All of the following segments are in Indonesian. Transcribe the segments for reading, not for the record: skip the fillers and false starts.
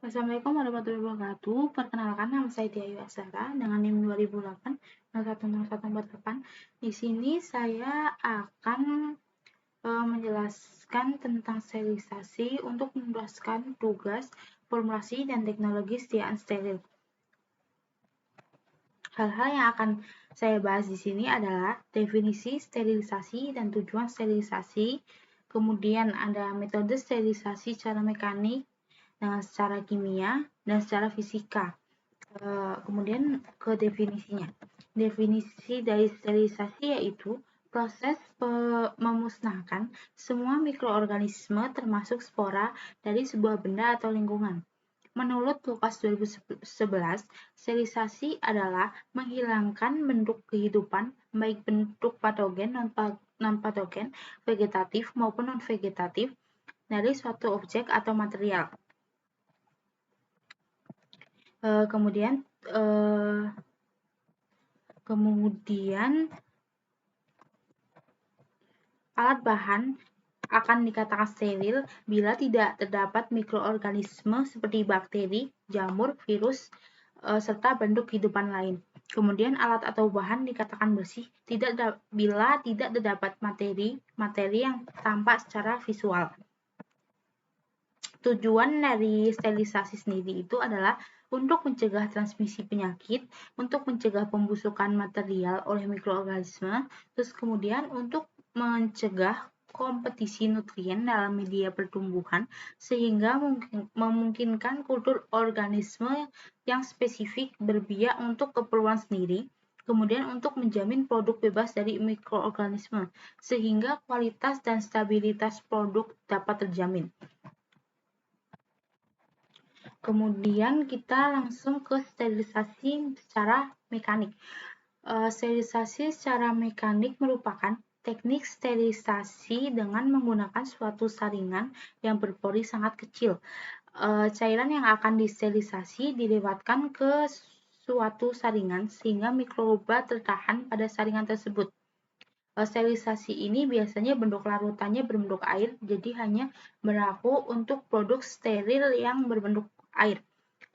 Assalamualaikum warahmatullahi wabarakatuh. Perkenalkan, nama saya Diayu Azhara dengan NIM 2008 010148. Di sini saya akan menjelaskan tentang sterilisasi untuk menjelaskan tugas, formulasi, dan teknologi sediaan steril. Hal-hal yang akan saya bahas di sini adalah definisi sterilisasi dan tujuan sterilisasi, kemudian ada metode sterilisasi secara mekanik, dengan secara kimia, dan secara fisika. Kemudian ke definisinya. Definisi dari sterilisasi yaitu proses memusnahkan semua mikroorganisme termasuk spora dari sebuah benda atau lingkungan. Menurut Lukas 2011, sterilisasi adalah menghilangkan bentuk kehidupan, baik bentuk patogen, non-patogen, vegetatif maupun non-vegetatif, dari suatu objek atau material. Kemudian alat bahan akan dikatakan steril bila tidak terdapat mikroorganisme seperti bakteri, jamur, virus, serta bentuk kehidupan lain. Kemudian alat atau bahan dikatakan bersih bila tidak terdapat materi yang tampak secara visual. Tujuan dari sterilisasi sendiri itu adalah untuk mencegah transmisi penyakit, untuk mencegah pembusukan material oleh mikroorganisme, terus kemudian untuk mencegah kompetisi nutrien dalam media pertumbuhan sehingga memungkinkan kultur organisme yang spesifik berbiak untuk keperluan sendiri, kemudian untuk menjamin produk bebas dari mikroorganisme sehingga kualitas dan stabilitas produk dapat terjamin. Kemudian kita langsung ke sterilisasi secara mekanik. Sterilisasi secara mekanik merupakan teknik sterilisasi dengan menggunakan suatu saringan yang berpori sangat kecil. Cairan yang akan disterilisasi dilewatkan ke suatu saringan sehingga mikroba tertahan pada saringan tersebut. Sterilisasi ini biasanya bentuk larutannya berbentuk air, jadi hanya berlaku untuk produk steril yang berbentuk air.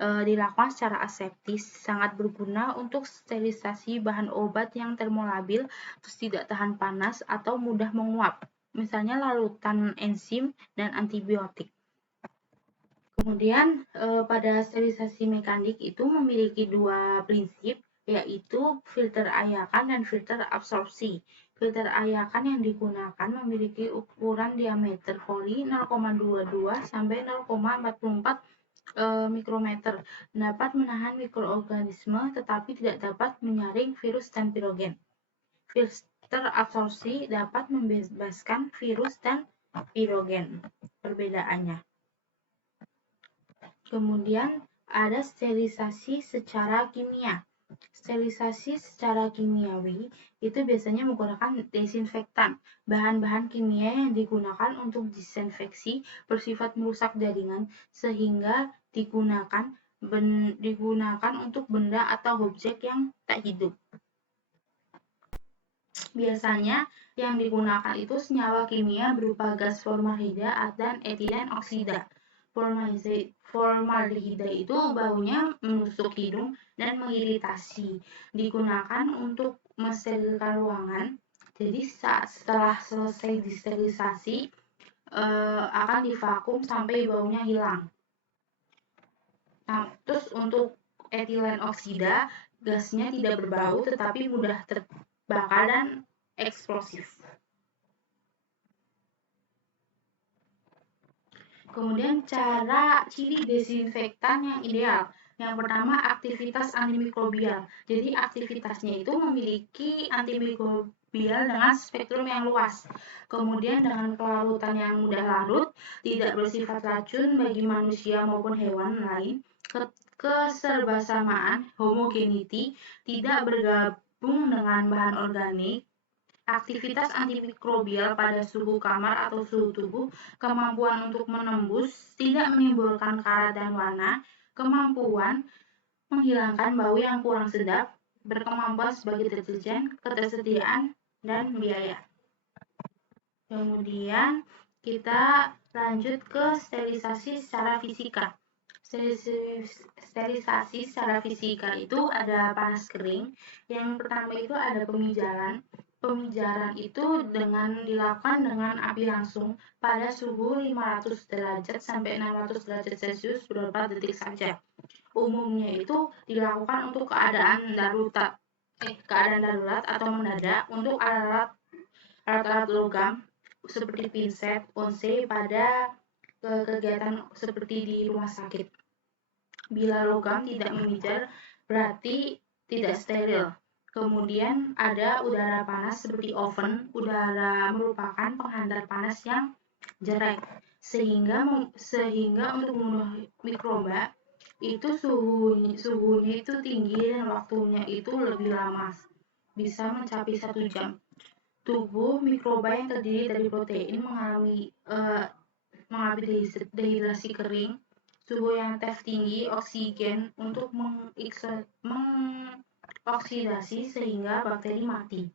Dilakukan secara aseptis, sangat berguna untuk sterilisasi bahan obat yang termolabil, terus tidak tahan panas atau mudah menguap, misalnya larutan enzim dan antibiotik. Kemudian pada sterilisasi mekanik itu memiliki dua prinsip, yaitu filter ayakan dan filter absorpsi. Filter ayakan yang digunakan memiliki ukuran diameter foli 0,22 sampai 0,44 mikrometer, dapat menahan mikroorganisme tetapi tidak dapat menyaring virus dan pirogen. Filter absorpsi dapat membebaskan virus dan pirogen. Perbedaannya. Kemudian ada sterilisasi secara kimia. Sterilisasi secara kimiawi itu biasanya menggunakan desinfektan, bahan-bahan kimia yang digunakan untuk disinfeksi bersifat merusak jaringan sehingga digunakan untuk benda atau objek yang tak hidup. Biasanya yang digunakan itu senyawa kimia berupa gas formaldehyda dan etilen oksida. Formaldehyda itu baunya menusuk hidung dan mengiritasi. Digunakan untuk mensterilkan ruangan. Jadi setelah selesai disterilisasi akan divakum sampai baunya hilang. Nah, terus untuk etilen oksida, gasnya tidak berbau tetapi mudah terbakar dan eksplosif. Kemudian ciri desinfektan yang ideal. Yang pertama, aktivitas antimikrobial. Jadi aktivitasnya itu memiliki antimikrobial dengan spektrum yang luas. Kemudian dengan pelarutan yang mudah larut, tidak bersifat racun bagi manusia maupun hewan lain. Keserbasamaan, homogeneity, tidak bergabung dengan bahan organik, aktivitas antimikrobial pada suhu kamar atau suhu tubuh, kemampuan untuk menembus, tidak menimbulkan karat dan warna, kemampuan menghilangkan bau yang kurang sedap, berkemampuan sebagai deterjen, ketersediaan, dan biaya. Kemudian kita lanjut ke sterilisasi secara fisika. Sterilisasi secara fisika itu ada panas kering. Yang pertama itu ada pemijaran. Pemijaran itu dilakukan dengan api langsung pada suhu 500 derajat sampai 600 derajat Celcius beberapa detik saja. Umumnya itu dilakukan untuk keadaan darurat atau mendadak untuk alat-alat logam seperti pinset, ponse pada kegiatan seperti di rumah sakit. Bila logam tidak memijar, berarti tidak steril. Kemudian ada udara panas seperti oven. Udara merupakan penghantar panas yang jelek, sehingga untuk membunuh mikroba itu suhunya itu tinggi dan waktunya itu lebih lama, bisa mencapai 1 jam. Tubuh mikroba yang terdiri dari protein mengalami dehidrasi kering, suhu yang tinggi oksigen untuk mengoksidasi sehingga bakteri mati.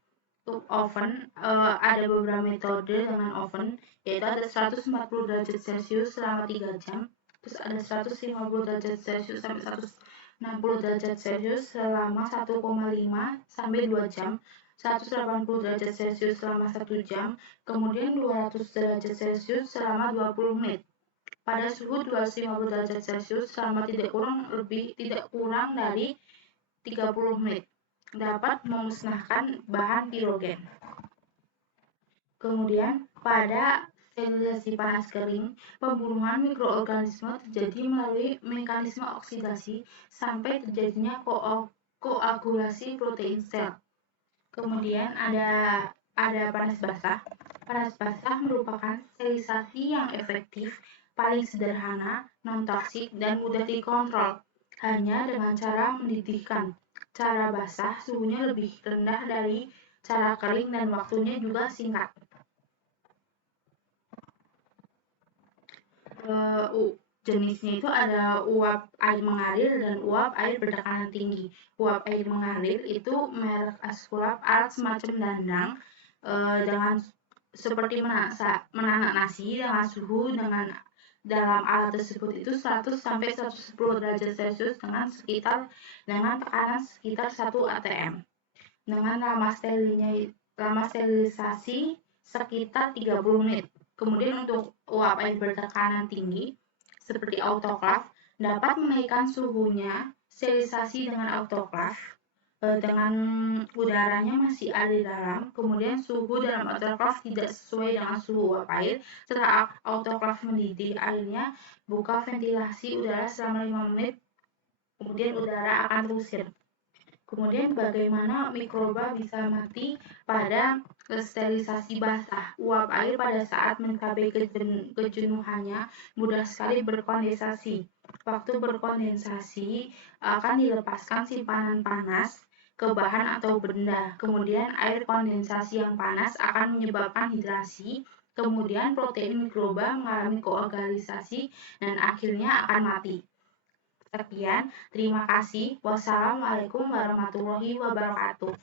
Untuk oven, ada beberapa metode dengan oven, yaitu ada 140 derajat Celcius selama 3 jam, terus ada 150 derajat Celcius sampai 160 derajat Celcius selama 1,5 sampai 2 jam, 180 derajat Celcius selama 1 jam, kemudian 200 derajat Celcius selama 20 menit. Pada suhu 250 derajat Celcius selama tidak kurang dari 30 menit dapat memusnahkan bahan pirogen. Kemudian pada sterilisasi panas kering, pembunuhan mikroorganisme terjadi melalui mekanisme oksidasi sampai terjadinya koagulasi protein sel. Kemudian ada panas basah. Panas basah merupakan sterilisasi yang efektif, paling sederhana, non-toksik, dan mudah dikontrol, hanya dengan cara mendidihkan. Cara basah suhunya lebih rendah dari cara kering dan waktunya juga singkat. Jenisnya itu ada uap air mengalir dan uap air bertekanan tinggi. Uap air mengalir itu merek Askulap alat semacam dandang dengan seperti menanak nasi dengan suhu dalam alat tersebut itu 100 sampai 110 derajat Celcius dengan tekanan sekitar 1 atm. Dengan lama sterilisasi sekitar 30 menit. Kemudian untuk uap air bertekanan tinggi seperti autoclave dapat menaikkan suhunya. Sterilisasi dengan autoclave dengan udaranya masih ada di dalam, kemudian suhu dalam autoclave tidak sesuai dengan suhu uap air. Setelah autoclave mendidih, airnya buka ventilasi udara selama 5 menit, kemudian udara akan terusir. Kemudian bagaimana mikroba bisa mati pada sterilisasi basah? Uap air pada saat mencapai kejenuhannya mudah sekali berkondensasi. Waktu berkondensasi akan dilepaskan simpanan panas ke bahan atau benda. Kemudian air kondensasi yang panas akan menyebabkan hidrasi. Kemudian protein mikroba mengalami koagulasi dan akhirnya akan mati. Sekian, terima kasih. Wassalamualaikum warahmatullahi wabarakatuh.